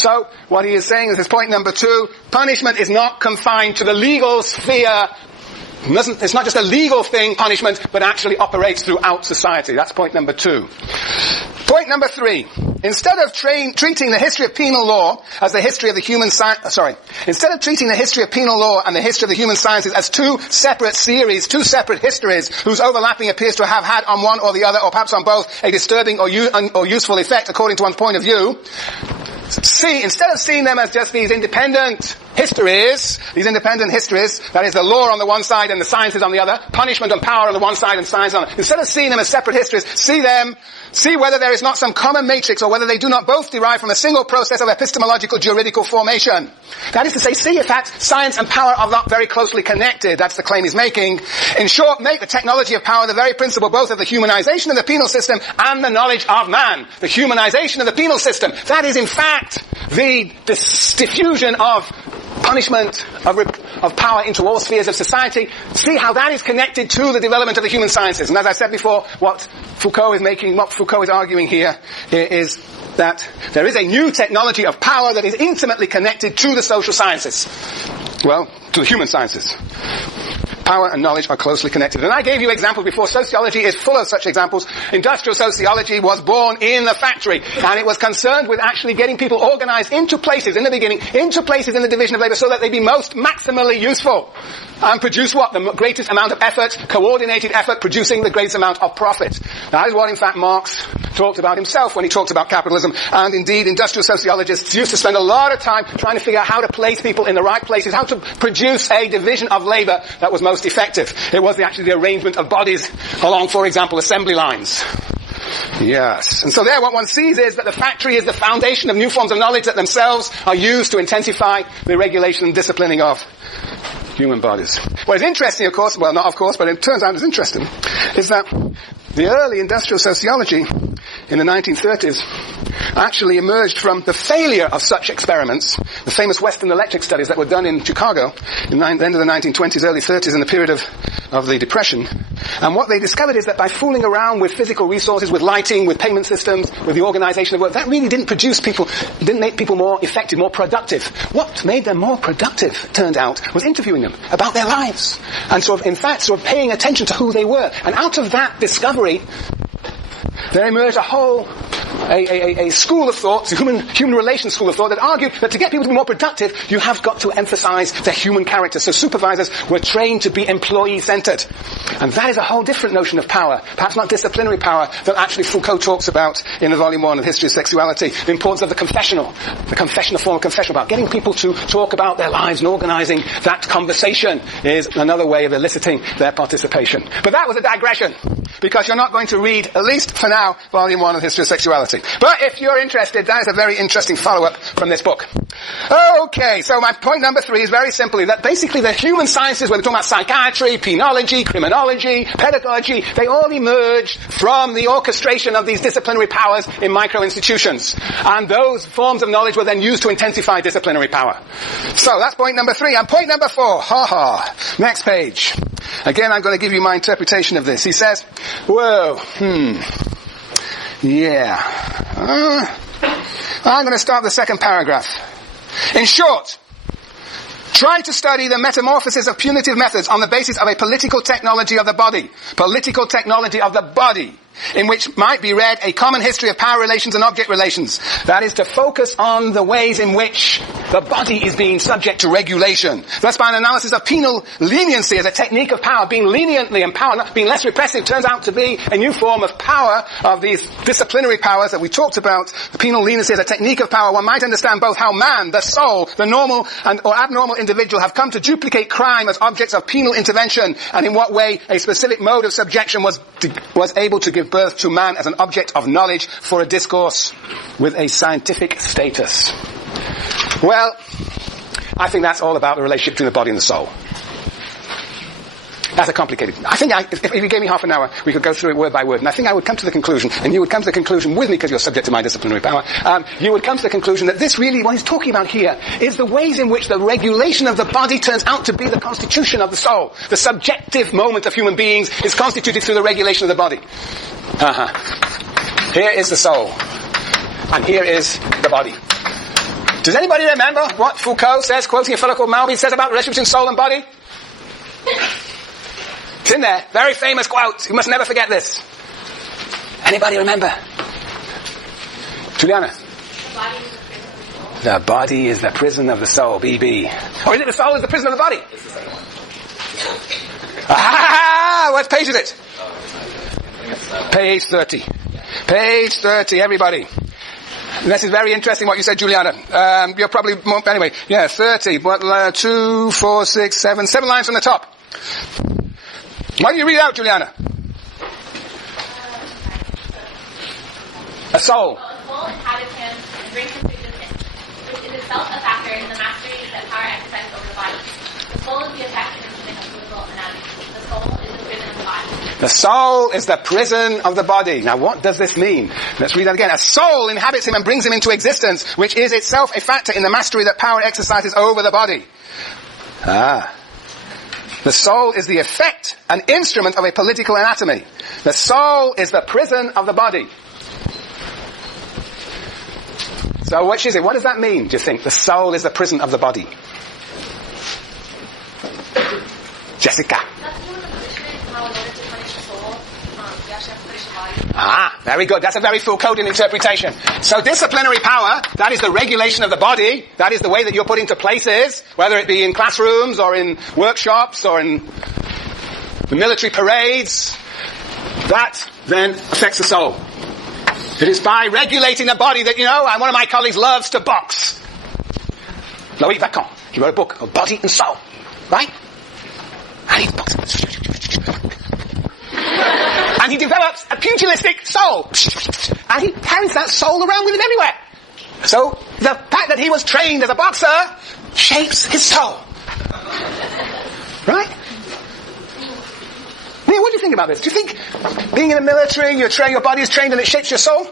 So, what he is saying is his point number 2, punishment is not confined to the legal sphere. It's not just a legal thing, punishment, but actually operates throughout society. That's point number 2. Point number 3. Instead of treating the history of penal law as the history of the human instead of treating the history of penal law and the history of the human sciences as two separate series, two separate histories, whose overlapping appears to have had on one or the other, or perhaps on both, a disturbing or useful effect according to one's point of view, instead of seeing them as just these independent histories, that is the law on the one side and the sciences on the other, punishment and power on the one side and science on the other, instead of seeing them as separate histories, see whether there is not some common matrix or whether they do not both derive from a single process of epistemological juridical formation. That is to say, see if that science and power are not very closely connected. That's the claim he's making. In short, make the technology of power the very principle both of the humanization of the penal system and the knowledge of man. The humanization of the penal system. That is in fact the diffusion of punishment, of power into all spheres of society. See how that is connected to the development of the human sciences. And as I said before, what Foucault is arguing here is that there is a new technology of power that is intimately connected to the social sciences. Well, to the human sciences. Power and knowledge are closely connected. And I gave you examples before. Sociology is full of such examples. Industrial sociology was born in the factory, and it was concerned with actually getting people organized into places in the beginning, into places in the division of labor, so that they be most maximally useful and produce what? The greatest amount of effort, coordinated effort, producing the greatest amount of profit. That is what, in fact, Marx talked about himself when he talked about capitalism. And indeed, industrial sociologists used to spend a lot of time trying to figure out how to place people in the right places, how to produce a division of labor that was most effective. It was actually the arrangement of bodies along, for example, assembly lines. Yes. And so there what one sees is that the factory is the foundation of new forms of knowledge that themselves are used to intensify the regulation and disciplining of human bodies. What is interesting, of course, well, not of course, but it turns out it's interesting, is that the early industrial sociology in the 1930s actually emerged from the failure of such experiments, the famous Western electric studies that were done in Chicago in the end of the 1920s, early 30s, in the period of the Depression. And what they discovered is that by fooling around with physical resources, with lighting, with payment systems, with the organization of work, that really didn't make people more effective, more productive. What made them more productive, turned out, was interviewing them about their lives. And in fact, paying attention to who they were. And out of that discovery, there emerged a school of thought, a human relations school of thought, that argued that to get people to be more productive, you have got to emphasize their human character. So supervisors were trained to be employee-centered. And that is a whole different notion of power, perhaps not disciplinary power, that actually Foucault talks about in the volume 1 of History of Sexuality. The importance of the confessional form of confessional power. Getting people to talk about their lives and organizing that conversation is another way of eliciting their participation. But that was a digression, because you're not going to read, at least for now, volume 1 of History of Sexuality. But if you're interested, that is a very interesting follow-up from this book. Okay, so my point number 3 is very simply that basically the human sciences, whether we're talking about psychiatry, penology, criminology, pedagogy, they all emerged from the orchestration of these disciplinary powers in micro-institutions. And those forms of knowledge were then used to intensify disciplinary power. So that's point number 3. And point number 4, next page. Again, I'm going to give you my interpretation of this. He says, I'm going to start the second paragraph. In short, try to study the metamorphosis of punitive methods on the basis of a political technology of the body. Political technology of the body, in which might be read a common history of power relations and object relations. That is to focus on the ways in which the body is being subject to regulation. Thus, by an analysis of penal leniency as a technique of power, being leniently and power, not being less repressive, turns out to be a new form of power, of these disciplinary powers that we talked about. The penal leniency as a technique of power, one might understand both how man, the soul, the normal or abnormal individual have come to duplicate crime as objects of penal intervention, and in what way a specific mode of subjection was able to give birth to man as an object of knowledge for a discourse with a scientific status. Well, I think that's all about the relationship between the body and the soul. That's a complicated. I think if you gave me half an hour, we could go through it word by word, and I think I would come to the conclusion, and you would come to the conclusion with me because you're subject to my disciplinary power, you would come to the conclusion that this really, what he's talking about here, is the ways in which the regulation of the body turns out to be the constitution of the soul. The subjective moment of human beings is constituted through the regulation of the body. Here is the soul, and here is the body. Does anybody remember what Foucault says, quoting a fellow called Malby, says about the relationship between soul and body? It's in there. Very famous quote. You must never forget this. Anybody remember? Juliana? The body is the prison of the soul. BB. Or is it the soul is the prison of the body? It's the second one. What page is it? Page 30. Page 30, everybody. This is very interesting what you said, Juliana. You're probably more, anyway. Yeah, 30. But 2, 4, 6, 7. 7 lines from the top. Why don't you read out, Juliana? A soul. A soul inhabits him and brings him to existence, which is itself a factor in the mastery that power exercises over the body. The soul is the effect and instrument of physical anatomy. The soul is the prison of the body. The soul is the prison of the body. Now what does this mean? Let's read that again. A soul inhabits him and brings him into existence, which is itself a factor in the mastery that power exercises over the body. The soul is the effect and instrument of a political anatomy. The soul is the prison of the body. So which is it? What does that mean, do you think? The soul is the prison of the body. Jessica. Very good. That's a very Foucauldian interpretation. So disciplinary power, that is the regulation of the body. That is the way that you're put into places, whether it be in classrooms or in workshops or in the military parades. That then affects the soul. It is by regulating the body that, one of my colleagues loves to box. Louis Vacan. He wrote a book called Body and Soul. Right? And he's boxing. And he develops a pugilistic soul. And he carries that soul around with him everywhere. So the fact that he was trained as a boxer shapes his soul. Right? Neil, what do you think about this? Do you think being in the military, your body is trained and it shapes your soul?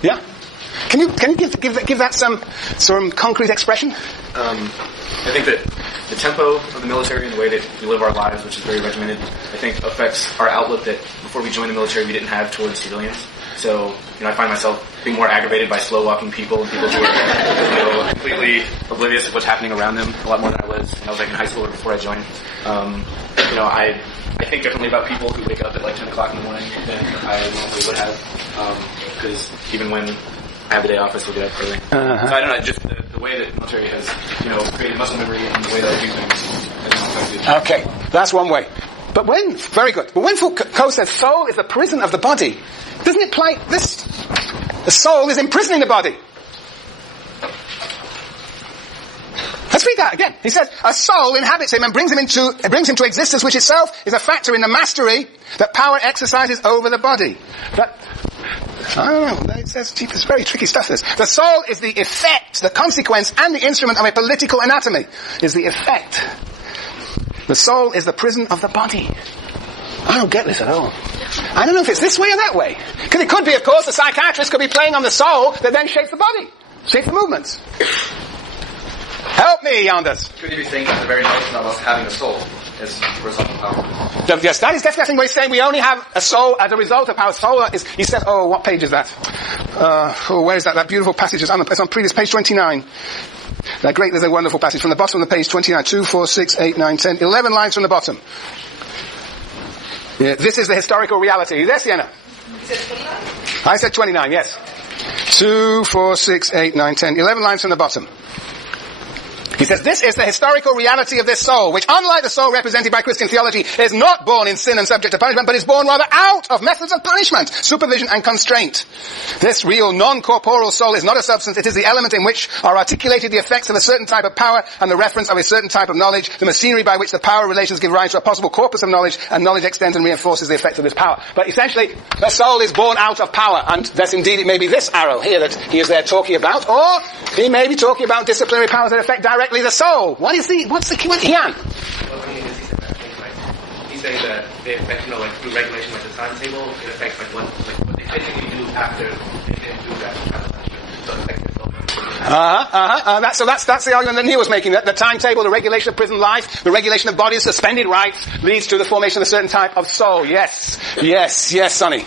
Yeah? Can you give that some concrete expression? I think that the tempo of the military and the way that we live our lives, which is very regimented, I think affects our outlook that before we joined the military we didn't have towards civilians. So, I find myself being more aggravated by slow-walking people and people who are completely oblivious of what's happening around them a lot more than I was when I was in high school or before I joined. I think differently about people who wake up at 10 o'clock in the morning than I normally would have, because even when I have the day off, I still get up early. So I don't know, just the way that the military has, created muscle memory and the way that I do things. Okay, that's one way. But very good. But when Foucault says soul is the prison of the body, doesn't it imply this? The soul is imprisoning the body. Let's read that again. He says, a soul inhabits him and brings him to existence, which itself is a factor in the mastery that power exercises over the body. I don't know. It says, it's very tricky stuff, this. The soul is the effect, the consequence, and the instrument of a political anatomy. Is the effect. The soul is the prison of the body. I don't get this at all. I don't know if it's this way or that way. Because it could be, of course, the psychiatrist could be playing on the soul that then shapes the body, shapes the movements. Help me, Anders. Could you be saying that the very notion of us having a soul is a result of power? Yes, that is definitely what he's saying. We only have a soul as a result of power. Soul is, he said, what page is that? Where is that? That beautiful passage is on previous page 29. There's a wonderful passage from the bottom of the page 29. 2, 4, 6, 8, 9, 10, 11 lines from the bottom. Yeah, this is the historical reality. Is there, Sienna? You said 29? I said 29, yes. 2, 4, 6, 8, 9, 10, 11 lines from the bottom. He says, this is the historical reality of this soul, which, unlike the soul represented by Christian theology, is not born in sin and subject to punishment, but is born rather out of methods of punishment, supervision and constraint. This real non-corporeal soul is not a substance, it is the element in which are articulated the effects of a certain type of power and the reference of a certain type of knowledge, the machinery by which the power relations give rise to a possible corpus of knowledge, and knowledge extends and reinforces the effect of this power. But essentially, the soul is born out of power, and thus indeed it may be this arrow here that he is there talking about, or he may be talking about disciplinary powers that affect directly the soul. What's the key? Ian? He's saying that they affect, through regulation, the timetable, it affects, what they basically do after they didn't do that. So it affects their So that's the argument that Neil was making, that the timetable, the regulation of prison life, the regulation of bodies, suspended rights, leads to the formation of a certain type of soul. Yes, Sonny.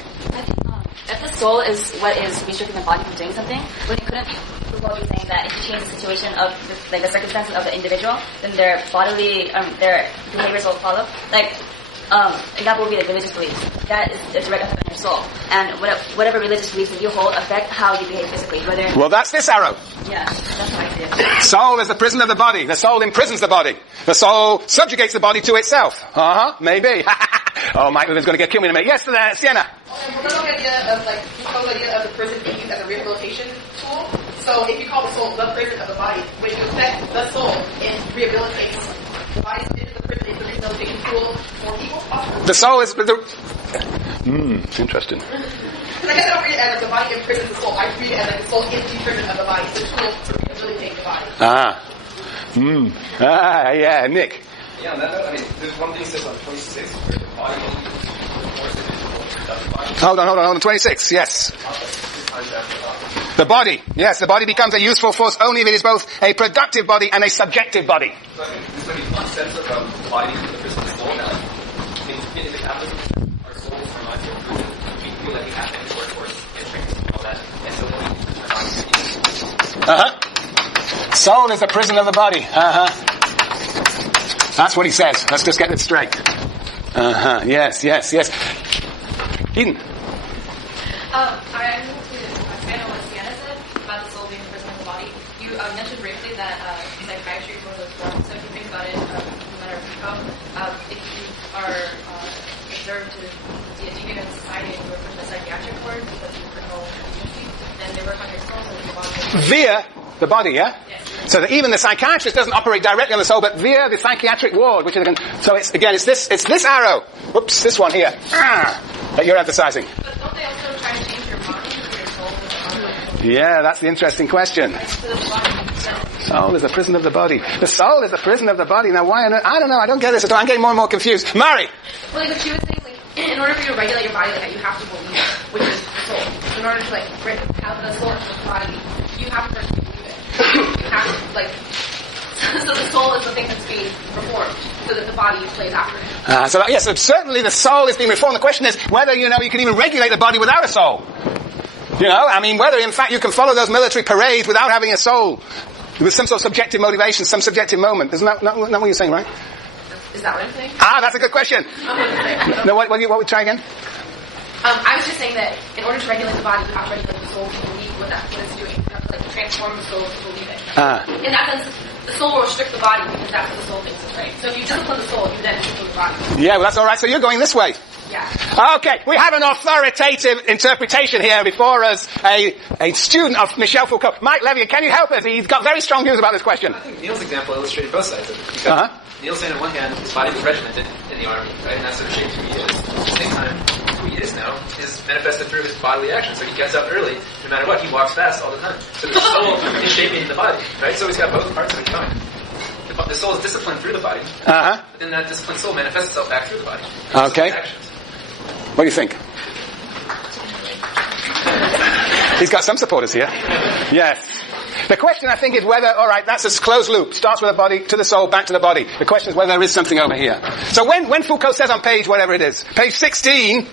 If the soul is what is restricting the body from doing something, Foucault is saying that if you change the situation of the circumstances of the individual, then their bodily, their behaviors will follow. And that will be the religious beliefs. That is the direct effect on your soul. And whatever religious beliefs that you hold affect how you behave physically. Well, that's this arrow. Yeah, that's how I see it. Soul is the prison of the body. The soul imprisons the body. The soul subjugates the body to itself. Maybe. Oh, Mike is going to get killed in a minute. Yes, Sienna. We're going to the idea of Foucault's idea of the prison being used as a rehabilitation tool. So if you call the soul the prison of the body, when you affect the soul, it rehabilitates the body into the prison, it's a rehabilitation tool for people. The soul is it's interesting. Because I guess I don't read it as the body imprisons the soul. I read it as the soul is the prison of the body. It's a tool to rehabilitate the body. Yeah, Nick. Yeah, on that note, there's one thing that says on 26 where the body Hold on, 26, yes. The body, yes, the body becomes a useful force only if it is both a productive body and a subjective body. So I think there's going to be one sense of the body being the prison of the soul now. In the capitalism, our souls are not so prison. We feel like we have to do workforce and training and all that. And so when we Soul is the prison of the body. That's what he says. Let's just get it straight. Yes. Eden. I know what Sienna said about the soul being the prison of the body. You mentioned briefly that psychiatry is one of those forms. So if you think about it, no matter Foucault, if you are observed to be a deviant in society and you work with the psychiatric ward because you criminal agency, then they work on your soul and your body. Via the body, yeah? Yes. So that even the psychiatrist doesn't operate directly on the soul, but via the psychiatric ward, which is so it's this arrow. Whoops, this one here. That you're emphasizing. But don't they also try to change your mind or your soul with the body? Yeah, that's the interesting question. Soul is the prison of the body. The soul is the prison of the body. Now, why on earth? I don't know. I don't get this at all. I'm getting more and more confused. Mari. Well, what she was saying, in order for you to regulate your body, you have to believe it, which is the soul. So in order to have the soul of the body, you have to first believe it. You have to so the soul is the thing that's being reformed, so that the body plays after it. So certainly the soul is being reformed. The question is whether you can even regulate the body without a soul. Whether in fact you can follow those military parades without having a soul, with some sort of subjective motivation, some subjective moment. Isn't that not what you're saying, right? Is that what I'm saying? That's a good question. No, what would try again? I was just saying that in order to regulate the body, you have to regulate the soul to believe what it's doing. You have to transform the soul to believe it. In that sense, the soul will restrict the body because that's what the soul thinks is right. So if you discipline the soul, you then discipline the body. Yeah, well that's all right. So you're going this way. Yeah. Okay, we have an authoritative interpretation here before us, a student of Michel Foucault. Mike Levian, can you help us? He's got very strong views about this question. I think Neil's example illustrated both sides of it. Because Neil's saying on one hand, his body was regimented in the army, right? And that sort of shaped who he is. At the same time, who he is now is manifested through his bodily action. So he gets up early, no matter what, he walks fast all the time. So the soul is shaping the body, right? So he's got both parts of it going. The soul is disciplined through the body. But then that disciplined soul manifests itself back through the body. Okay. What do you think? He's got some supporters here. Yes. The question, I think, is whether, that's a closed loop. Starts with the body, to the soul, back to the body. The question is whether there is something over here. So when Foucault says on page, whatever it is, page 16,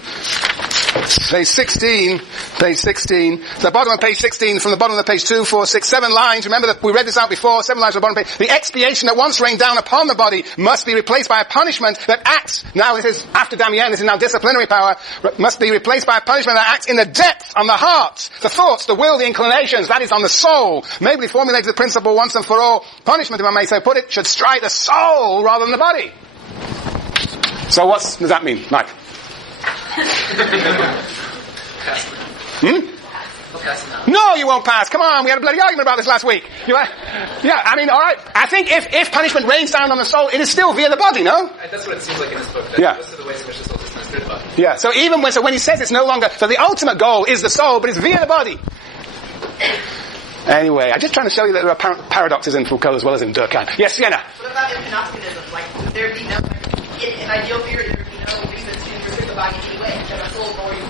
the bottom of page 16, from the bottom of the page 2, 4, 6, 7 lines, remember that we read this out before, 7 lines from the bottom of the page, the expiation that once rained down upon the body must be replaced by a punishment that acts, now this is, after Damien, this is now disciplinary power, must be replaced by a punishment that acts in the depth, on the heart, the thoughts, the will, the inclinations, that is on the soul. Maybe formulated the principle once and for all, punishment, if I may so put it, should strike the soul rather than the body. So what does that mean, Mike? No, you won't pass. Come on, we had a bloody argument about this last week. All right. I think if punishment rains down on the soul, it is still via the body, no? That's what it seems like in this book. Most of the ways in which the soul is through the body. Yeah, so even when he says it's no longer, so the ultimate goal is the soul, but it's via the body. Anyway, I'm just trying to show you that there are paradoxes in Foucault as well as in Durkheim. Yes, Sienna? What about infinoptimism? Would there be no, in ideal theory, there would be no reason to restrict the body in any way, that a soul already